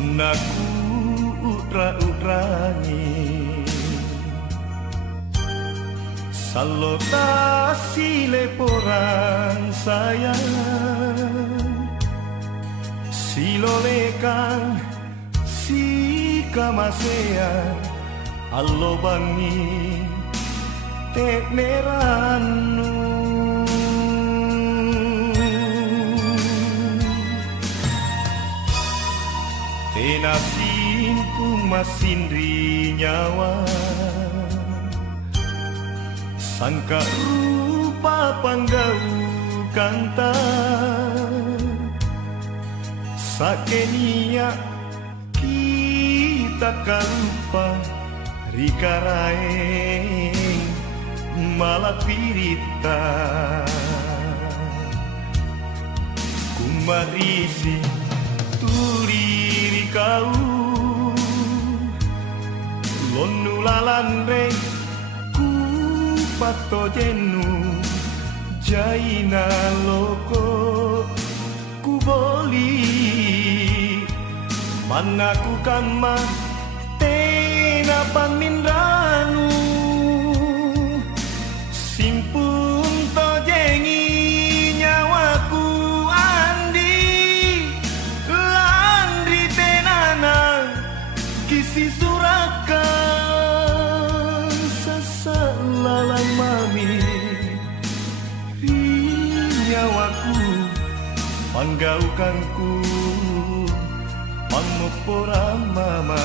Unaku utra-utrani Salota sile porang sayang Silolekan si kamasea Allo bangi tek neranu Tenasimpu masindri nyawa Sangka rupa panggau kanta Sakenia kita kalupa Rikarae malapirita Kumarisi tuliri kau Lonulalandre pato jenu jaina loko kuboli manaku kama tena pamindranu simpun to jengi nyawaku andi landri tenana kisi suraka lalang mami nyawaku panggaukanku pangopora mama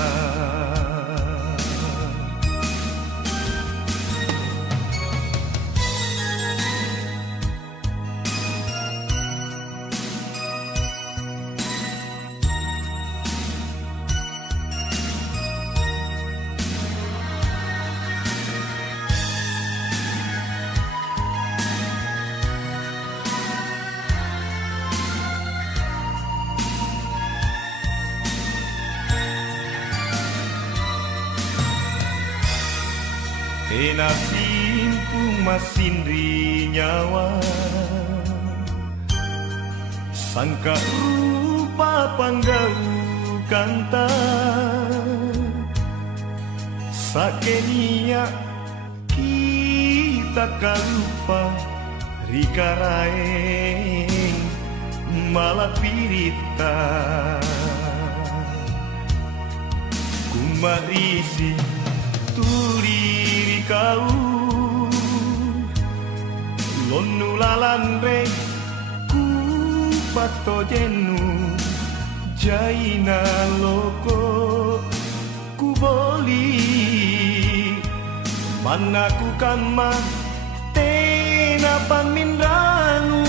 Tena simpung masindri nyawa Sangka rupa panggau kanta Sakenia kita kalupa Rikarae malapirita Kumarisi tuliri kau Lonulalandre ku pato jenu jaina loko kuboli manaku kama tena pamindranu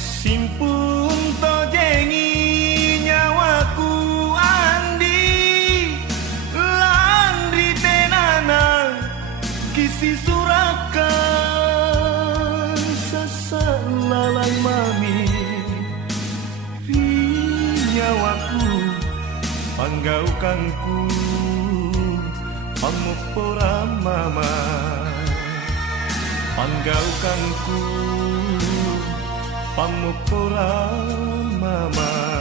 simpun to jengi nyawaku kisi suraka sasalalang mami nyawaku panggaukanku pangopora mama panggaukanku pangopora mama